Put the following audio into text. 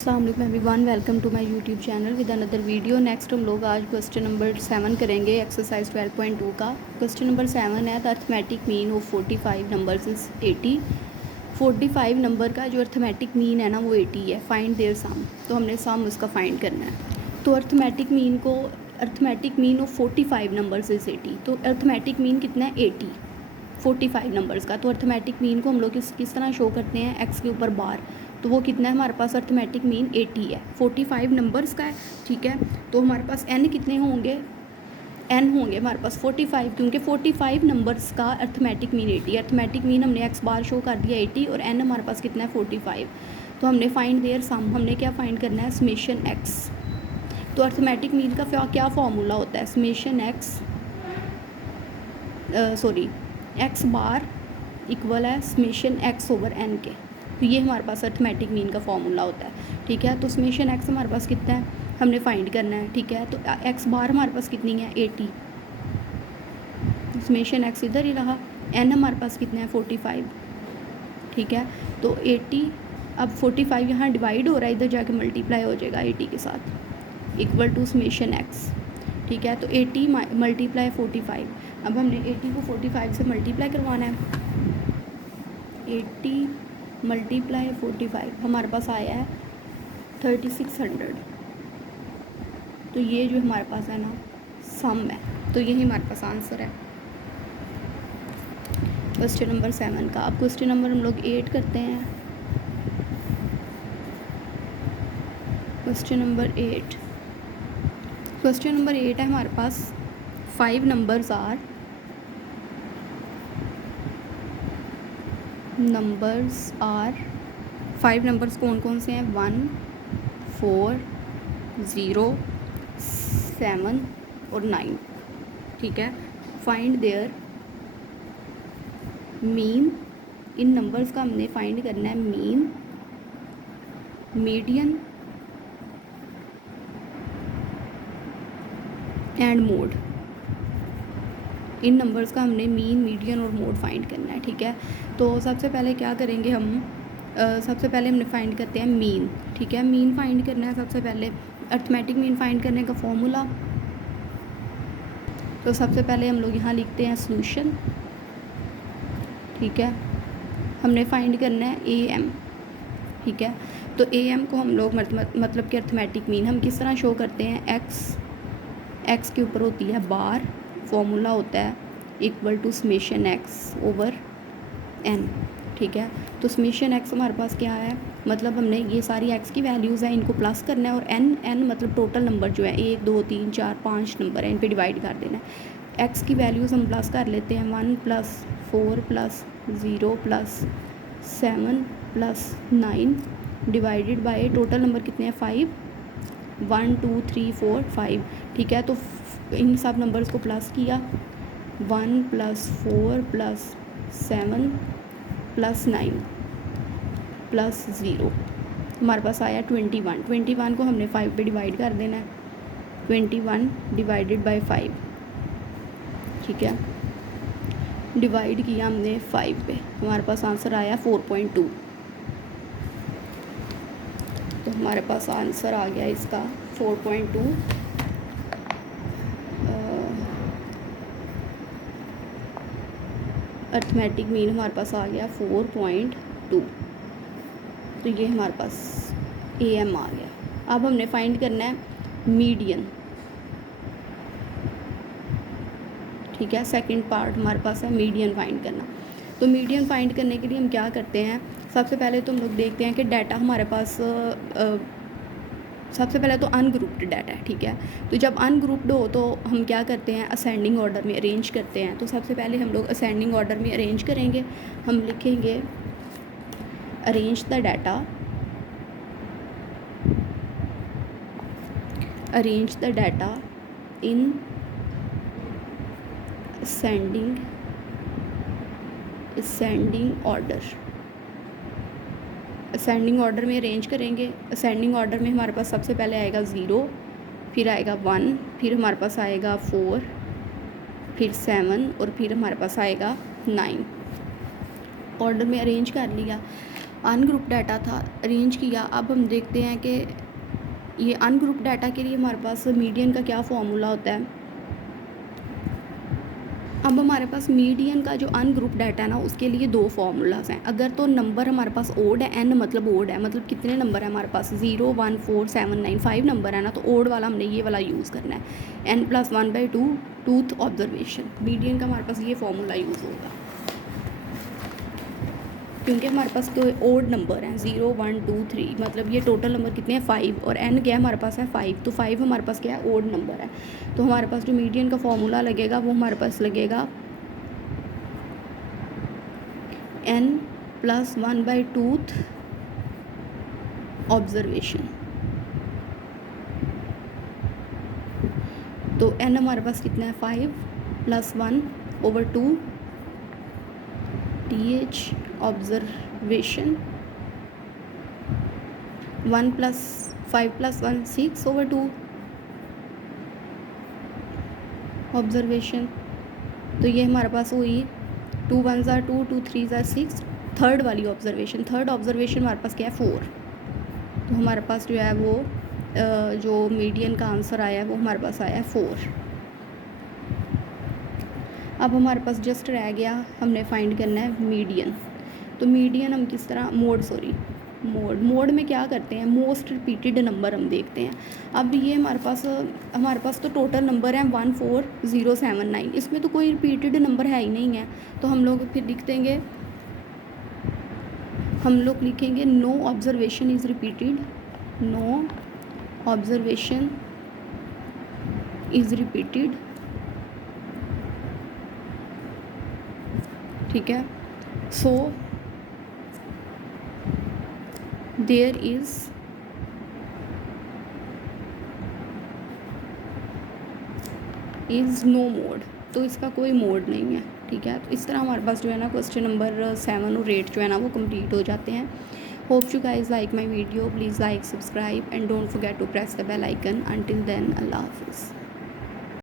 अस्सलाम वालेकुम everyone, welcome to my YouTube channel with another video. Next हम लोग आज क्वेश्चन नंबर 7 करेंगे एक्सरसाइज 12.2 का। क्वेश्चन नंबर 7 है the arithmetic mean of 45 numbers is 80। 45 number का जो अर्थमेटिक मीन है ना वो 80 है। फाइंड देयर सम, तो हमने सम उसका फाइंड करना है। तो arithmetic mean of 45 numbers is 80। तो अर्थमेटिक मीन कितना है 80 45 नंबर्स का। तो अर्थमेटिक मीन को हम लोग किस तरह शो करते हैं, एक्स के ऊपर बार। तो वो कितना है हमारे पास, अर्थमेटिक मीन 80 है, 45 नंबर्स का है। ठीक है, तो हमारे पास एन कितने होंगे, एन होंगे हमारे पास 45, क्योंकि 45 नंबर्स का अर्थमेटिक मीन 80। अर्थमेटिक मीन हमने एक्स बार शो कर दिया 80 और एन हमारे पास कितना है 45। तो हमने फाइंड देयर सम, हमने क्या फाइंड करना है, समेशन एक्स। तो अर्थमेटिक मीन का क्या फॉर्मूला होता है, समेशन एक्स एक्स बार इक्वल है समेशन एक्स ओवर एन के। तो ये हमारे पास अर्थमेटिक मीन का फॉर्मूला होता है। ठीक है, तो समेशन एक्स हमारे पास कितना है हमने फाइंड करना है। ठीक है, तो एक्स बार हमारे पास कितनी है 80, समेशन एक्स इधर ही रहा। एन हमारे पास कितना है 45। ठीक है, तो 80, अब 45 यहाँ डिवाइड हो रहा है, इधर जाके मल्टीप्लाई हो जाएगा 80 के साथ, इक्वल टू समेशन एक्स। ठीक है, तो 80 मल्टीप्लाई 45। अब हमने 80 को 45 से मल्टीप्लाई करवाना है। 80 मल्टीप्लाई 45 हमारे पास आया है 3600। तो ये जो हमारे पास है ना सम है, तो यही हमारे पास आंसर है क्वेश्चन नंबर 7 का। अब क्वेश्चन नंबर हम लोग 8 करते हैं। क्वेश्चन नंबर 8 है हमारे पास 5 नंबर्स आर 5 नंबर्स कौन कौन से हैं, 1 4 0 7 और 9। ठीक है, find there mean. In numbers का हमने फाइंड करना है mean, median and mode. In numbers का हमने मीन, मीडियन और मोड फाइंड करना है। ठीक है, तो सबसे पहले क्या करेंगे हम, सबसे पहले हमने फाइंड करते हैं मीन। ठीक है, मीन फाइंड करना है सबसे पहले। अर्थमेटिक मीन फाइंड करने का फॉर्मूला, तो सबसे पहले हम लोग यहाँ लिखते हैं सॉल्यूशन। ठीक है, हमने फाइंड करना है ए एम। ठीक है, तो ए एम को हम लोग मतलब कि अर्थमेटिक मीन हम किस तरह शो करते हैं, एक्स के ऊपर होती है बार, फॉर्मूला होता है equal to summation x over n. ठीक है, तो समेशन एक्स हमारे पास क्या है, मतलब हमने ये सारी एक्स की वैल्यूज़ हैं इनको प्लस करना है, और एन मतलब टोटल नंबर जो है 1 2 3 4 5 नंबर है, इन पे डिवाइड कर देना है। एक्स की वैल्यूज़ हम प्लस कर लेते हैं, 1 + 4 + 0 + 7 + 9 डिवाइडेड बाय टोटल नंबर कितने हैं 5, 1 2 3 4 5। ठीक है, तो इन सब नंबर्स को प्लस किया, 1 + 4 + 7 + 9 + 0 हमारे पास आया 21। 21 को हमने 5 पे डिवाइड कर देना है, 21 डिवाइडेड बाय 5। ठीक है, डिवाइड किया हमने 5 पे, हमारे पास आंसर आया 4.2। तो हमारे पास आंसर आ गया इसका 4.2। अर्थमेटिक मीन हमारे पास आ गया 4.2। तो ये हमारे पास ए एम आ गया। अब हमने फाइंड करना है मीडियन। ठीक है, सेकंड पार्ट हमारे पास है मीडियन फाइंड करना। तो मीडियन फाइंड करने के लिए हम क्या करते हैं, सबसे पहले तो हम लोग देखते हैं कि डाटा हमारे पास सबसे पहले तो अनग्रुप्ड डाटा है। ठीक है, तो जब अनग्रुप्ड हो तो हम क्या करते हैं, असेंडिंग ऑर्डर में अरेंज करते हैं। तो सबसे पहले हम लोग असेंडिंग ऑर्डर में अरेंज करेंगे। हम लिखेंगे arrange the data in ascending order. Ascending order में अरेंज करेंगे। असेंडिंग ऑर्डर में हमारे पास सबसे पहले आएगा 0, फिर आएगा 1, फिर हमारे पास आएगा 4, फिर 7 और फिर हमारे पास आएगा 9। ऑर्डर में अरेंज कर लिया। अनग्रुप डाटा था, अरेंज किया। अब हम देखते हैं कि ये अनग्रुप डाटा के लिए हमारे पास मीडियन का क्या फॉर्मूला होता है। अब हमारे पास मीडियन का जो अनग्रुप डाटा है ना, उसके लिए 2 फार्मूलाज हैं। अगर तो नंबर हमारे पास ओड है, एन मतलब ओड है, मतलब कितने नंबर है हमारे पास 0 1 4 7 9 5 नंबर है ना, तो ओड वाला हमने ये वाला यूज़ करना है। n+1/2 टूथ ऑब्जर्वेशन, मीडियन का हमारे पास ये फार्मूला यूज़ होगा, क्योंकि हमारे पास तो ओड नंबर हैं 0 1 2 3, मतलब ये टोटल नंबर कितने हैं 5, और n क्या है हमारे पास है 5, तो 5 हमारे पास क्या है ओड नंबर है। तो हमारे पास जो मीडियन का फॉर्मूला लगेगा वो हमारे पास लगेगा n+1/2 ऑब्जर्वेशन। तो n हमारे पास कितना है 5 + 1/2 th ऑब्जर्वेशन, 1 + 5 + 1 6/2 ऑब्जर्वेशन। तो ये हमारे पास हुई 2 1 = 2 2 3 = 6, थर्ड वाली ऑब्जर्वेशन। थर्ड ऑब्जर्वेशन हमारे पास क्या है 4। तो हमारे पास जो है वो जो मीडियन का आंसर आया है वो हमारे पास आया है 4। अब हमारे पास जस्ट रह गया, हमने फाइंड करना है मीडियन। तो मीडियन हम किस तरह मोड में क्या करते हैं, मोस्ट रिपीटेड नंबर हम देखते हैं। अब ये हमारे पास तो टोटल नंबर है 14079, इसमें तो कोई रिपीटेड नंबर है ही नहीं है। तो हम लोग फिर लिखेंगे no observation is repeated, no observation is repeated, ठीक है। So there is no mode, तो इसका कोई मोड नहीं है, ठीक है। तो इस तरह हमारे पास जो है ना क्वेश्चन नंबर 7 और 8 जो है ना वो कंप्लीट हो जाते हैं। Hope you guys like my video, please like, subscribe and don't forget to press the bell icon. Until then, अल्लाह हाफिज़।